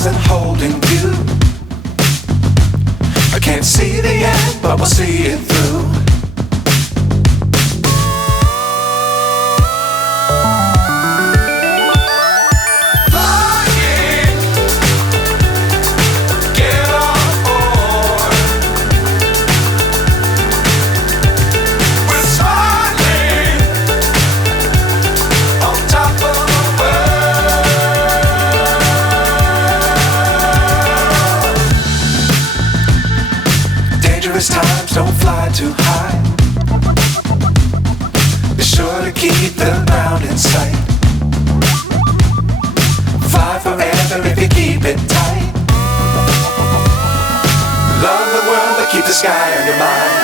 stars and holding you. I can't see the end, but we'll see it through. Times don't fly too high. Be sure to keep the ground in sight. Fly forever if you keep it tight. Love the world but keep the sky on your mind.